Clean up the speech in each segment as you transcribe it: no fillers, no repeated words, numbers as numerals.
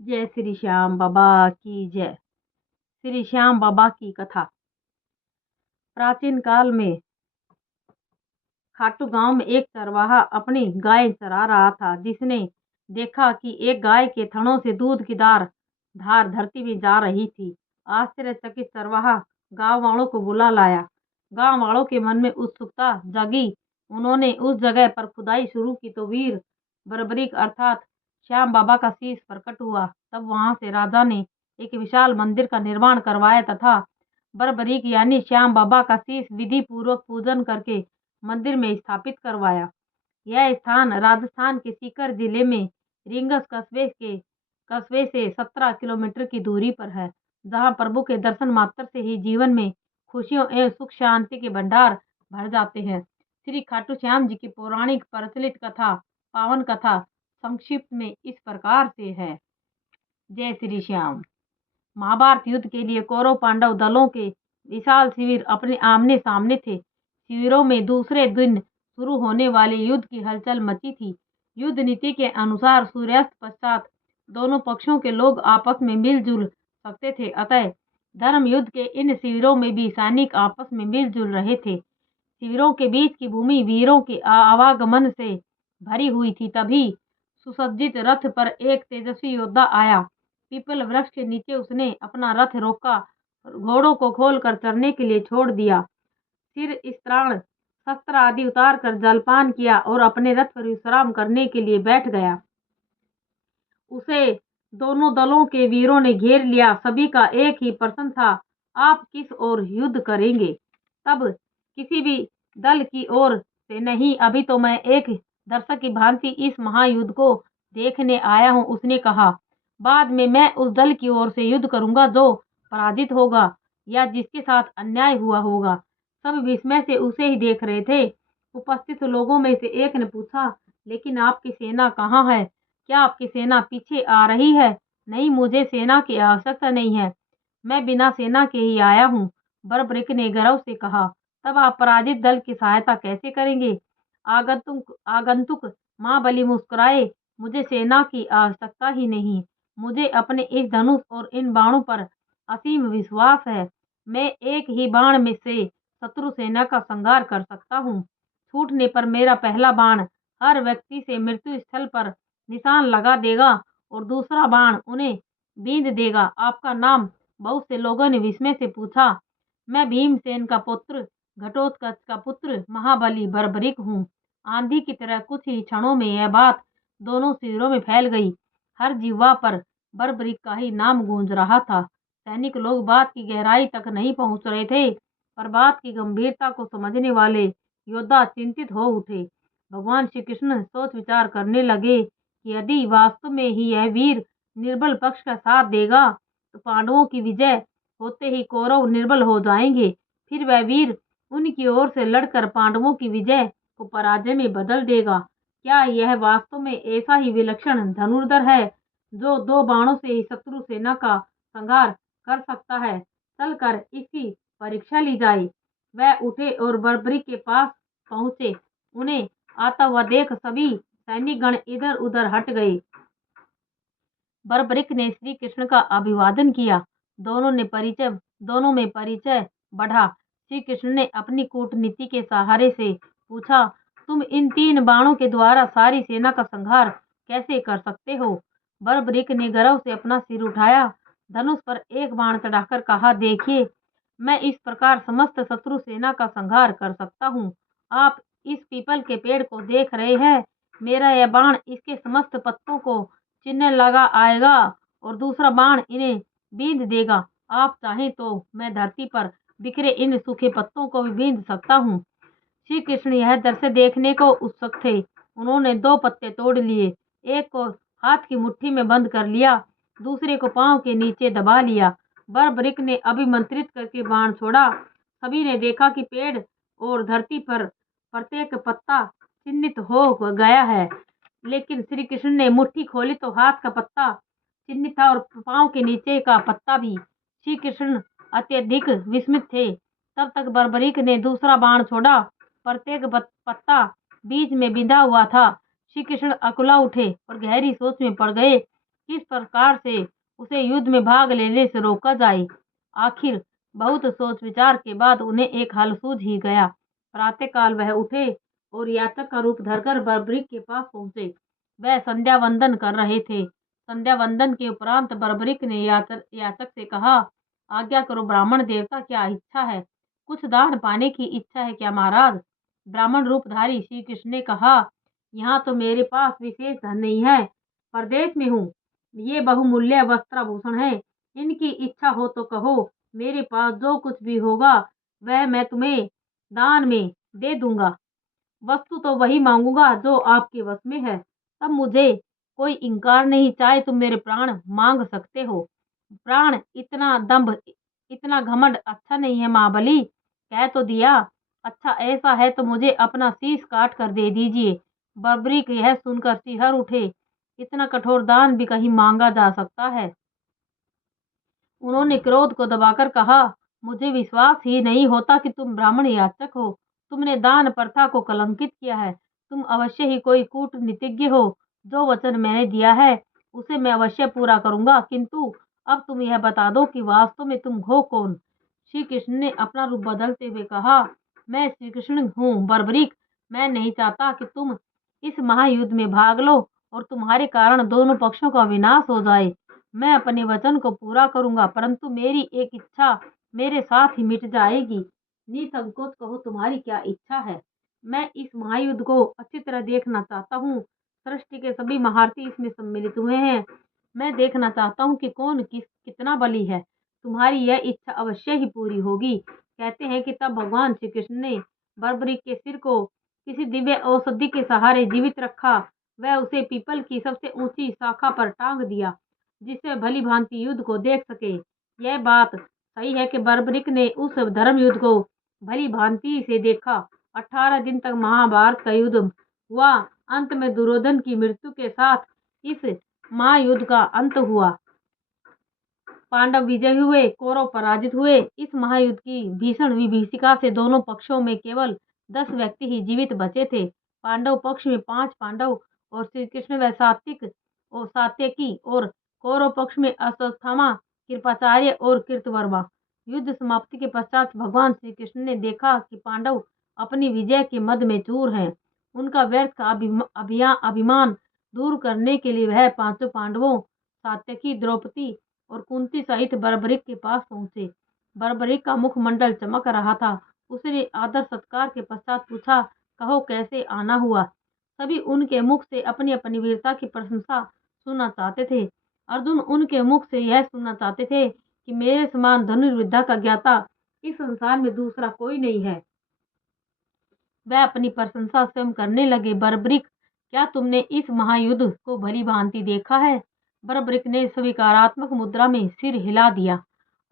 जय श्री श्याम बाबा की जय। श्री श्याम बाबा की कथा। प्राचीन काल में खाटू गांव में एक चरवाहा अपनी गाय चरा रहा था, जिसने देखा कि एक गाय के थनों से दूध की धार धरती में जा रही थी। आश्चर्यचकित चरवाहा गांव वालों को बुला लाया। गांव वालों के मन में उत्सुकता जगी। उन्होंने उस जगह पर खुदाई शुरू की तो वीर बर्बरीक अर्थात श्याम बाबा का शीश प्रकट हुआ। तब वहां से राजा ने एक विशाल मंदिर का निर्माण करवाया तथा बर्बरीक यानी श्याम बाबा का शीश विधि पूर्वक पूजन करके मंदिर में स्थापित करवाया। यह स्थान राजस्थान के सीकर जिले में रींगस कस्बे से 17 किलोमीटर की दूरी पर है, जहां प्रभु के दर्शन मात्र से ही जीवन में खुशियों एवं सुख शांति के भंडार भर जाते हैं। श्री खाटू श्याम जी की पौराणिक प्रचलित कथा पावन कथा संक्षिप्त में इस प्रकार से है। जय श्री श्याम। महाभारत युद्ध के लिए कौरव पांडव दलों के विशाल शिविर अपने आमने सामने थे। शिविरों में दूसरे दिन शुरू होने वाले युद्ध की हलचल मची थी। युद्ध नीति के अनुसार सूर्यास्त पश्चात दोनों पक्षों के लोग आपस में मिलजुल सकते थे, अतः धर्म युद्ध के इन शिविरों में भी सैनिक आपस में मिलजुल रहे थे। शिविरों के बीच की भूमि वीरों के आवागमन से भरी हुई थी। तभी सुसज्जित रथ पर एक तेजस्वी योद्धा आया। पीपल वृक्ष के नीचे उसने अपना रथ रोका, घोड़ों को खोलकर चरने के लिए छोड़ दिया, सिर स्त्राण शस्त्र आदि उतार कर जलपान किया और अपने रथ पर विश्राम करने के लिए बैठ गया। उसे दोनों दलों के वीरों ने घेर लिया। सभी का एक ही प्रश्न था, आप किस ओर युद्ध करेंगे? तब किसी भी दल की ओर से नहीं, अभी तो मैं एक दर्शक की भांति इस महायुद्ध को देखने आया हूँ, उसने कहा। बाद में मैं उस दल की ओर से युद्ध करूंगा जो पराजित होगा या जिसके साथ अन्याय हुआ होगा। सब विस्मय से उसे ही देख रहे थे। उपस्थित लोगों में से एक ने पूछा, लेकिन आपकी सेना कहाँ है? क्या आपकी सेना पीछे आ रही है? नहीं, मुझे सेना की आवश्यकता नहीं है, मैं बिना सेना के ही आया हूँ, बर्बरीक ने गौरव से कहा। तब आप पराजित दल की सहायता कैसे करेंगे? आगंतुक महाबली मुस्कुराए, मुझे सेना की आवश्यकता ही नहीं, मुझे अपने इस धनुष और इन बाणों पर असीम विश्वास है। मैं एक ही बाण में से शत्रु सेना का संहार कर सकता हूँ। छूटने पर मेरा पहला बाण हर व्यक्ति से मृत्यु स्थल पर निशान लगा देगा और दूसरा बाण उन्हें बींध देगा। आपका नाम? बहुत से लोगों ने विस्मय से पूछा। मैं भीमसेन का पुत्र, घटोत्कच का पुत्र महाबली बर्बरीक हूँ। आंधी की तरह कुछ ही क्षणों में यह बात दोनों शिविरों में फैल गई। हर जिह्वा पर बर्बरीक का ही नाम गूंज रहा था। सैनिक लोग बात की गहराई तक नहीं पहुंच रहे थे, पर बात की गंभीरता को समझने वाले योद्धा चिंतित हो उठे। भगवान श्री कृष्ण सोच विचार करने लगे कि यदि वास्तव में ही यह वीर निर्बल पक्ष का साथ देगा तो पांडवों की विजय होते ही कौरव निर्बल हो जाएंगे। फिर वह वीर उनकी ओर से लड़कर पांडवों की विजय को पराजय में बदल देगा। क्या यह वास्तव में ऐसा ही विलक्षण धनुर्धर है जो दो बाणों से ही शत्रु सेना का संहार कर सकता है? चलकर इसकी परीक्षा ली जाए। वह उठे और बर्बरीक के पास पहुंचे। उन्हें आता हुआ देख सभी सैनिकगण इधर उधर हट गए। बर्बरीक ने श्री कृष्ण का अभिवादन किया। दोनों में परिचय बढ़ा। श्री कृष्ण ने अपनी कूटनीति के सहारे से पूछा, तुम इन 3 बाणों के द्वारा सारी सेना का संहार कैसे कर सकते हो? बर्बरीक ने गर्व से अपना सिर उठाया, धनुष पर एक बाण चढ़ाकर कहा, देखिए, मैं इस प्रकार समस्त शत्रु सेना का संहार कर सकता हूँ। आप इस पीपल के पेड़ को देख रहे हैं, मेरा यह बाण इसके समस्त पत्तों को चीरने लगा आएगा और दूसरा बाण इन्हें बींध देगा। आप चाहें तो मैं धरती पर बिखरे इन सूखे पत्तों को भी बींध सकता हूँ। श्री कृष्ण यह दृश्य देखने को उत्सुक थे। उन्होंने 2 पत्ते तोड़ लिए, एक को हाथ की मुट्ठी में बंद कर लिया, दूसरे को पांव के नीचे दबा लिया। बर्बरीक ने अभिमंत्रित करके बाण छोड़ा। सभी ने देखा कि पेड़ और धरती पर प्रत्येक पत्ता चिन्हित हो गया है, लेकिन श्री कृष्ण ने मुट्ठी खोली तो हाथ का पत्ता चिन्हित था और पांव के नीचे का पत्ता भी। श्री कृष्ण अत्यधिक विस्मित थे। तब तक बर्बरीक ने दूसरा बाण छोड़ा। प्रत्येक पत्ता बीच में बिंधा हुआ था। श्री कृष्ण अकुला उठे और गहरी सोच में पड़ गए। किस प्रकार से उसे युद्ध में भाग लेने से रोका जाए। आखिर बहुत सोच विचार के बाद उन्हें एक हल सूझ ही गया। प्रातःकाल वह उठे और याचक का रूप धरकर बर्बरीक के पास पहुंचे। वह संध्या वंदन कर रहे थे। संध्या वंदन के उपरांत बर्बरीक ने याचक से कहा, आज्ञा करो ब्राह्मण देवता, क्या इच्छा है? कुछ दान पाने की इच्छा है क्या महाराज? ब्राह्मण रूपधारी श्री कृष्ण ने कहा, यहाँ तो मेरे पास विशेष धन नहीं है, परदेश में हूँ। ये बहुमूल्य वस्त्राभूषण है, इनकी इच्छा हो तो कहो, मेरे पास जो कुछ भी होगा वह मैं तुम्हें दान में दे दूंगा। वस्तु तो वही मांगूंगा जो आपके वश में है। तब मुझे कोई इनकार नहीं, चाहे तुम मेरे प्राण मांग सकते हो। प्राण, इतना दंभ, इतना घमंड अच्छा नहीं है महाबली। कह तो दिया। अच्छा ऐसा है तो मुझे अपना शीश काट कर दे दीजिए। बर्बरीक यह सुनकर सिहर उठे। इतना कठोर दान भी कहीं मांगा जा सकता है? उन्होंने क्रोध को दबाकर कहा, मुझे विश्वास ही नहीं होता कि तुम ब्राह्मण याचक हो। तुमने दान प्रथा को कलंकित किया है। तुम अवश्य ही कोई कूटनीतिज्ञ हो। जो वचन मैंने दिया है उसे मैं अवश्य पूरा करूंगा, किंतु अब तुम यह बता दो कि वास्तव में तुम हो कौन? श्री कृष्ण ने अपना रूप बदलते हुए कहा, मैं श्री कृष्ण हूँ बर्बरीक। मैं नहीं चाहता कि तुम इस महायुद्ध में भाग लो और तुम्हारे कारण दोनों पक्षों का विनाश हो जाए। मैं अपने वचन को पूरा करूंगा, परंतु मेरी एक इच्छा मेरे साथ ही मिट जाएगी। निसंकोच कहो, तुम्हारी क्या इच्छा है? मैं इस महायुद्ध को अच्छी तरह देखना चाहता हूँ। सृष्टि के सभी महारथी इसमें सम्मिलित हुए हैं। मैं देखना चाहता हूँ कि कौन कितना बली है। तुम्हारी यह इच्छा अवश्य ही पूरी होगी। कहते हैं कि तब भगवान श्री कृष्ण ने बर्बरीक के सिर को किसी दिव्य औषधि के सहारे जीवित रखा। वह उसे पीपल की सबसे ऊंची शाखा पर टांग दिया, जिससे भली भांति युद्ध को देख सके। यह बात सही है कि बर्बरीक ने उस धर्म युद्ध को भली भांति से देखा। 18 दिन तक महाभारत का युद्ध हुआ। अंत में दुर्योधन की मृत्यु के साथ इस महायुद्ध का अंत हुआ। पांडव विजयी हुए, कौरव पराजित हुए। इस महायुद्ध की भीषण विभीषिका से दोनों पक्षों में केवल 10 व्यक्ति ही जीवित बचे थे। पांडव पक्ष में 5 पांडव और श्री कृष्ण व सात्यकी, और कौरव पक्ष में अश्वत्थामा, कृपाचार्य और कृतवर्मा। युद्ध समाप्ति के पश्चात भगवान श्री कृष्ण ने देखा कि पांडव अपनी विजय के मद में चूर हैं। उनका व्यर्थ का अभिमान दूर करने के लिए वह 5 पांडवों, सात्यकी, द्रौपदी और कुंती सहित बर्बरीक के पास पहुंचे। बर्बरीक का मुखमंडल चमक रहा था। उसने आदर सत्कार के पश्चात पूछा, कहो कैसे आना हुआ? सभी उनके मुख से अपनी अपनी वीरता की प्रशंसा सुनना चाहते थे। अर्जुन उनके मुख से यह सुनना चाहते थे कि मेरे समान धनुर्विद्या का ज्ञाता इस संसार में दूसरा कोई नहीं है। वह अपनी प्रशंसा स्वयं करने लगे। बर्बरीक, क्या तुमने इस महायुद्ध को भली भांति देखा है? बर्बरीक ने स्वीकारात्मक मुद्रा में सिर हिला दिया।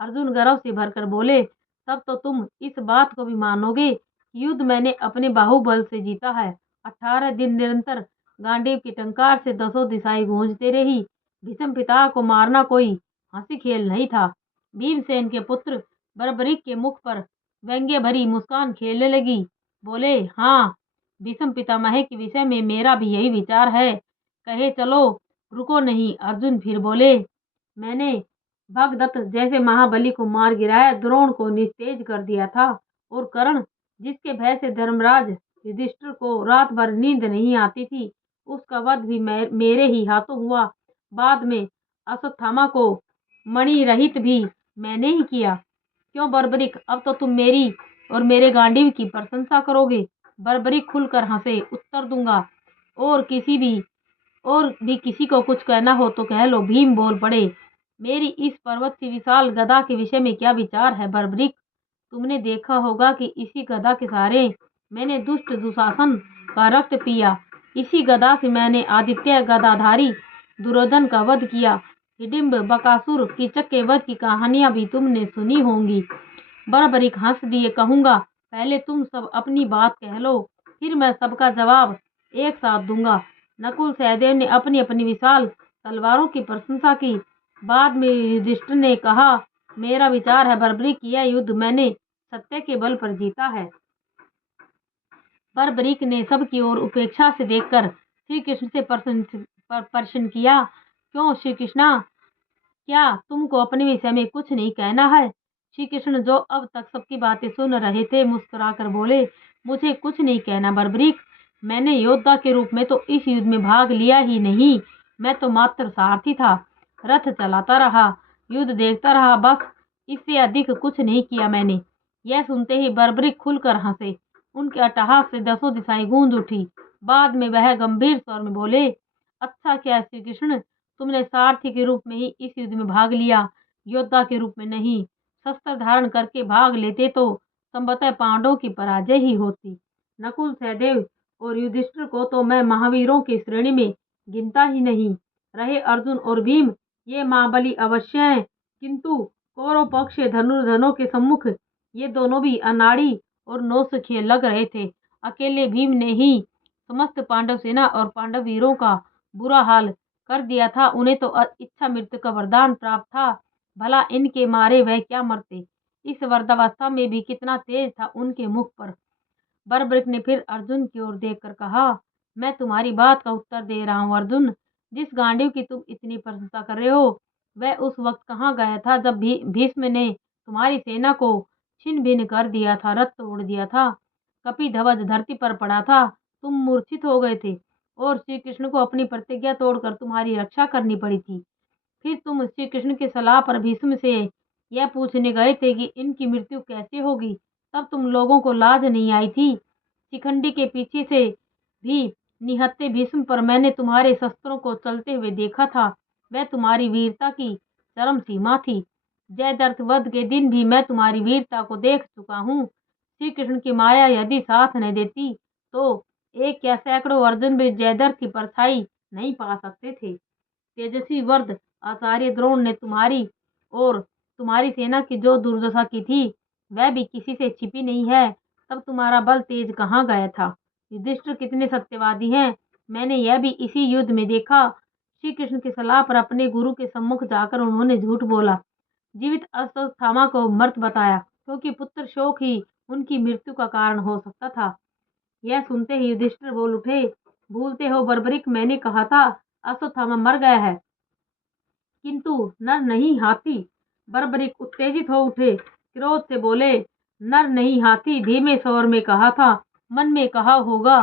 अर्जुन गर्व से भरकर बोले, तब तो तुम इस बात को भी मानोगे कि युद्ध मैंने अपने बाहुबल से जीता है। 18 दिन निरंतर गांडीव की टंकार से 10 दिशाएं गूंजते रही। भीष्म पिता को मारना कोई हंसी खेल नहीं था। भीमसेन के पुत्र बर्बरीक के मुख पर व्यंग्य भरी मुस्कान खेलने लगी। बोले, हाँ, भीष्म पितामह के विषय में मेरा भी यही विचार है। कहे चलो, रुको नहीं। अर्जुन फिर बोले, मैंने भगदत्त जैसे महाबली को मार गिराया, द्रोण को निस्तेज कर दिया था, और कर्ण, जिसके भय से धर्मराज युधिष्ठिर को रात भर नींद नहीं आती थी, उसका वध भी मेरे ही हाथों हुआ। बाद में अश्वत्थामा को मणि रहित भी मैंने ही किया। क्यों बर्बरीक, अब तो तुम मेरी और मेरे गांडीव की प्रशंसा करोगे? बर्बरीक खुलकर हंसे। उत्तर दूंगा, और भी किसी को कुछ कहना हो तो कह लो। भीम बोल पड़े, मेरी इस पर्वत की विशाल गदा के विषय में क्या विचार है बर्बरीक? तुमने देखा होगा कि इसी गदा के सहारे मैंने दुष्ट दुशासन का रक्त पिया। इसी गदा से मैंने आदित्य गदाधारी दुर्योधन का वध किया। हिडिंब, बकासुर, कीचक के वध की कहानियां भी तुमने सुनी होंगी। बर्बरीक हंस दिए। कहूंगा, पहले तुम सब अपनी बात कह लो, फिर मैं सबका जवाब एक साथ दूंगा। नकुल सहदेव ने अपनी अपनी विशाल तलवारों की प्रशंसा की। बाद में युधिष्ठिर ने कहा, मेरा विचार है बर्बरीक, यह युद्ध मैंने सत्य के बल पर जीता है। बर्बरीक ने सबकी ओर उपेक्षा से देखकर श्री कृष्ण से प्रश्न किया, क्यों श्री कृष्णा, क्या तुमको अपने विषय में कुछ नहीं कहना है? श्री कृष्ण, जो अब तक सबकी बातें सुन रहे थे, मुस्कुराकर बोले, मुझे कुछ नहीं कहना बर्बरीक। मैंने योद्धा के रूप में तो इस युद्ध में भाग लिया ही नहीं, मैं तो मात्र सारथी था। रथ चलाता रहा, युद्ध देखता रहा, बस इससे अधिक कुछ नहीं किया मैंने। यह सुनते ही बर्बरीक खुलकर हंसे। उनके अट्टहास से दसों दिशाएं गूंज उठी। बाद में वह गंभीर स्वर में बोले, अच्छा क्या श्री कृष्ण, तुमने सारथी के रूप में ही इस युद्ध में भाग लिया, योद्धा के रूप में नहीं। शस्त्र धारण करके भाग लेते तो संभवतः पांडवों की पराजय ही होती। नकुल, सहदेव और युधिष्ठिर को तो मैं महावीरों की श्रेणी में गिनता ही नहीं। रहे अर्जुन और भीम, ये महाबली अवश्य हैं, किंतु कौरव पक्ष धनुर्धनों के सम्मुख ये दोनों भी अनाड़ी और नौसिखिए लग रहे थे। अकेले भीम ने ही समस्त पांडव सेना और पांडव वीरों का बुरा हाल कर दिया था। उन्हें तो इच्छा मृत्यु का वरदान प्राप्त था, भला इनके मारे वह क्या मरते। इस वृद्धावस्था में भी कितना तेज था उनके मुख पर। बर्बरीक ने फिर अर्जुन की ओर देखकर कहा, मैं तुम्हारी बात का उत्तर दे रहा हूँ अर्जुन। जिस गांडीव की तुम इतनी प्रशंसा कर रहे हो, वह उस वक्त कहाँ गया था जब भीष्म ने तुम्हारी सेना को छिन्न भिन्न कर दिया था, रथ तोड़ दिया था, कपि ध्वज धरती पर पड़ा था, तुम मूर्छित हो गए थे और श्री कृष्ण को अपनी प्रतिज्ञा तोड़कर तुम्हारी रक्षा करनी पड़ी थी। फिर तुम श्री कृष्ण की सलाह पर भीष्म से यह पूछने गए थे कि इनकी मृत्यु कैसे होगी। तब तुम लोगों को लाज नहीं आई थी? शिखंडी के पीछे से भी निहत्थे भीष्म पर मैंने तुम्हारे शस्त्रों को चलते हुए देखा था। वह तुम्हारी वीरता की चरम सीमा थी। जयद्रथ वध के दिन भी मैं तुम्हारी वीरता को देख चुका हूँ। श्री कृष्ण की माया यदि साथ न देती तो एक या सैकड़ों अर्जुन भी जयद्रथ की परछाई नहीं पा सकते थे। तेजस्वी वर्द आचार्य द्रोण ने तुम्हारी और तुम्हारी सेना की जो दुर्दशा की थी, वह भी किसी से छिपी नहीं है। तब तुम्हारा बल तेज कहाँ गया था? युधिष्ठिर कितने सत्यवादी हैं, मैंने यह भी इसी युद्ध में देखा। श्री कृष्ण की सलाह पर अपने गुरु के सम्मुख जाकर उन्होंने झूठ बोला, जीवित अश्वत्थामा को मृत बताया, क्योंकि पुत्र शोक ही उनकी मृत्यु का कारण हो सकता था। यह सुनते ही युधिष्ठिर बोल उठे, भूलते हो बर्बरीक, मैंने कहा था अश्वत्थामा मर गया है, किंतु नर नहीं हाथी। बर्बरीक उत्तेजित हो उठे, क्रोध से बोले, नर नहीं हाथी धीमे स्वर में कहा था, मन में कहा होगा।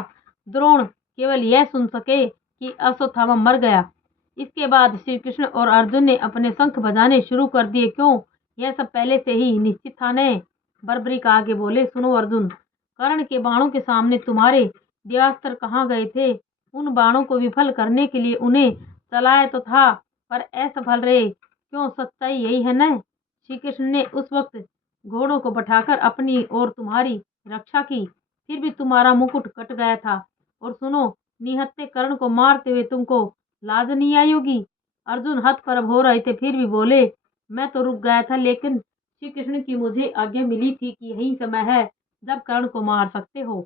द्रोण केवल यह सुन सके कि अश्वत्थामा मर गया। इसके बाद श्री कृष्ण और अर्जुन ने अपने शंख बजाने शुरू कर दिए। क्यों, यह सब पहले से ही निश्चित था न? बर्बरीक आगे बोले, सुनो अर्जुन, कर्ण के बाणों के सामने तुम्हारे दिव्यास्त्र कहाँ गए थे? उन बाणों को विफल करने के लिए उन्हें चलाया तो था, पर असफल रहे। क्यों, सच्चाई यही है न? श्री कृष्ण ने उस वक्त घोड़ों को बैठाकर अपनी और तुम्हारी रक्षा की, फिर भी तुम्हारा मुकुट कट गया था। और सुनो, निहत्थे कर्ण को मारते हुए तुमको लाज नहीं आई होगी। अर्जुन हतप्रभ हो रहे थे, फिर भी बोले, मैं तो रुक गया था, लेकिन श्री कृष्ण की मुझे आज्ञा मिली थी कि यही समय है जब कर्ण को मार सकते हो।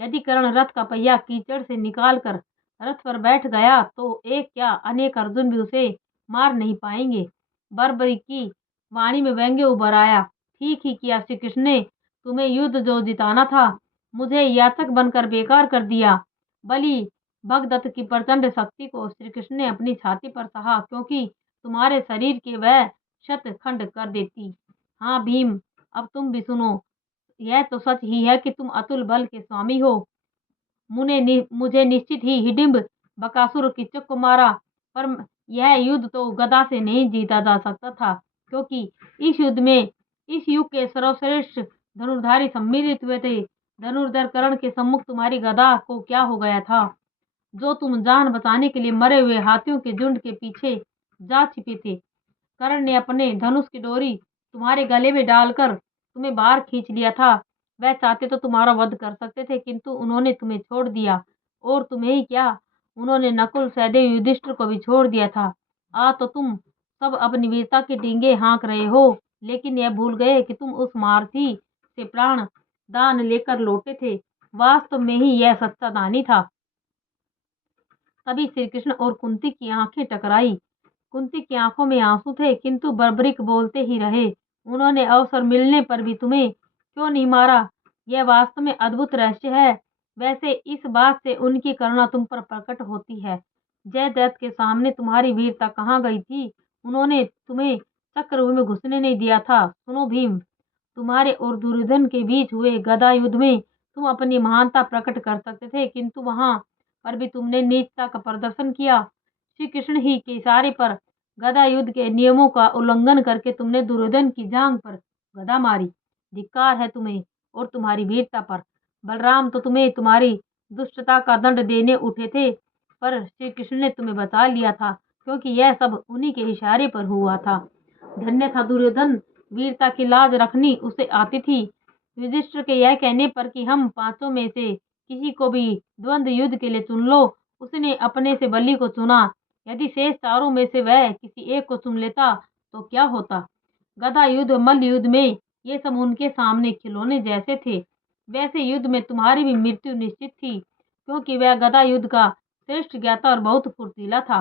यदि कर्ण रथ का पहिया कीचड़ से निकाल कर रथ पर बैठ गया तो एक क्या अनेक अर्जुन भी उसे मार नहीं पाएंगे। बर्बरीक की वाणी में व्यंग्य उभर आया। ठीक ही किया श्री कृष्ण ने, तुम्हें युद्ध जो जिताना था, मुझे याचक बनकर बेकार कर दिया। बलि भगदत्त की प्रचंड शक्ति को श्री कृष्ण ने अपनी छाती पर सहा, क्योंकि तुम्हारे शरीर के वह शत खंड कर देती। हाँ भीम, अब तुम भी सुनो, यह तो सच ही है कि तुम अतुल बल के स्वामी हो। मुझे निश्चित ही हिडिंब बकासुर कीचक को मारा, पर यह युद्ध तो गदा से नहीं जीता जा सकता था, क्योंकि इस युद्ध में इस युग के सर्वश्रेष्ठ धनुर्धारी सम्मिलित हुए थे। धनुर्धर कर्ण के सम्मुख तुम्हारी गदा को क्या हो गया था, जो तुम जान बचाने के लिए मरे हुए हाथियों के झुंड के पीछे जा छिपे थे। कर्ण ने अपने धनुष की डोरी तुम्हारे गले में डालकर तुम्हें बाहर खींच लिया था। वह चाहते तो तुम्हारा वध कर सकते थे, किंतु उन्होंने तुम्हें छोड़ दिया। और तुम्हें ही क्या, उन्होंने नकुल, सहदेव, युधिष्ठिर को भी छोड़ दिया था। तो तुम सब अपनी वीरता के डींगे हाँक रहे हो, लेकिन यह भूल गए कि तुम उस महारथी से प्राण दान लेकर लौटे थे। वास्तव में ही यह सच्चा दानी था। तभी श्री कृष्ण और कुंती की आंखें टकराई। कुंती की आंखों में आंसू थे, किंतु बर्बरीक बोलते ही रहे, उन्होंने अवसर मिलने पर भी तुम्हें क्यों नहीं मारा? यह वास्तव में अद्भुत रहस्य है। वैसे इस बात से उनकी करुणा तुम पर प्रकट होती है। जयद्रथ के सामने तुम्हारी वीरता कहाँ गई थी? उन्होंने तुम्हें चक्रव्यूह में घुसने नहीं दिया था। सुनो भीम, तुम्हारे और दुर्योधन के बीच हुए गदा युद्ध में तुम अपनी महानता प्रकट कर सकते थे, किंतु वहां पर भी तुमने नीचता का प्रदर्शन किया। श्री कृष्ण ही के इशारे पर गदा युद्ध के नियमों का उल्लंघन करके तुमने दुर्योधन की जांघ पर गदा मारी। धिक्कार है तुम्हें और तुम्हारी वीरता पर। बलराम तो तुम्हें तुम्हारी दुष्टता का दंड देने उठे थे, पर श्री कृष्ण ने तुम्हें बचा लिया था, क्योंकि यह सब उन्हीं के इशारे पर हुआ था। धन्य था दुर्योधन, वीरता की लाज रखनी उसे आती थी। युधिष्ठिर के यह कहने पर कि हम पांचों में से किसी को भी द्वंद्व युद्ध के लिए चुन लो, उसने अपने से बलि को चुना। यदि शेष चारों में से वह किसी एक को चुन लेता तो क्या होता? गदा युद्ध, मल्ल युद्ध में ये सब उनके सामने खिलौने जैसे थे। वैसे युद्ध में तुम्हारी भी मृत्यु निश्चित थी, क्योंकि वह गदा युद्ध का श्रेष्ठ ज्ञाता और बहुत फुर्तीला था।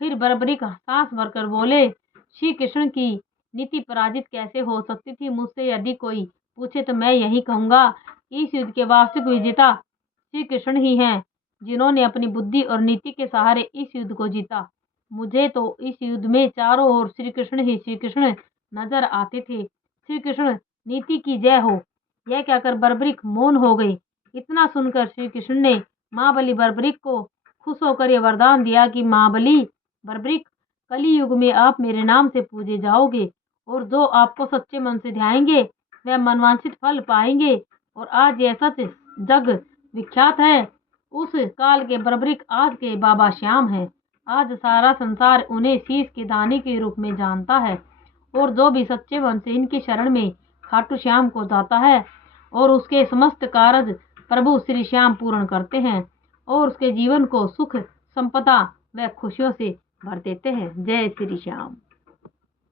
फिर बर्बरीक सांस भरकर बोले, श्री कृष्ण की नीति पराजित कैसे हो सकती थी? मुझसे यदि कोई पूछे तो मैं यही कहूंगा, इस युद्ध के वास्तविक विजेता श्री कृष्ण ही हैं, जिन्होंने अपनी बुद्धि और नीति के सहारे इस युद्ध को जीता। मुझे तो इस युद्ध में चारों ओर श्री कृष्ण ही श्री कृष्ण नजर आते थे। श्री कृष्ण नीति की जय हो। यह कहकर बर्बरीक मौन हो गई। इतना सुनकर श्री कृष्ण ने महाबली बर्बरीक को खुश होकर यह वरदान दिया कि महाबली बर्बरीक, कली युग में आप मेरे नाम से पूजे जाओगे, और जो आपको सच्चे मन से ध्याएंगे वह मनवांछित फल पाएंगे। और आज यह सच जग विख्यात है। उस काल के बर्बरीक आज के बाबा श्याम है। आज सारा संसार उन्हें शीश के दाने के रूप में जानता है, और जो भी सच्चे मन से इनकी शरण में खाटू श्याम को जाता है और उसके समस्त कारज प्रभु श्री श्याम पूर्ण करते हैं और उसके जीवन को सुख, संपदा व खुशियों से भर देते हैं। जय श्री श्याम।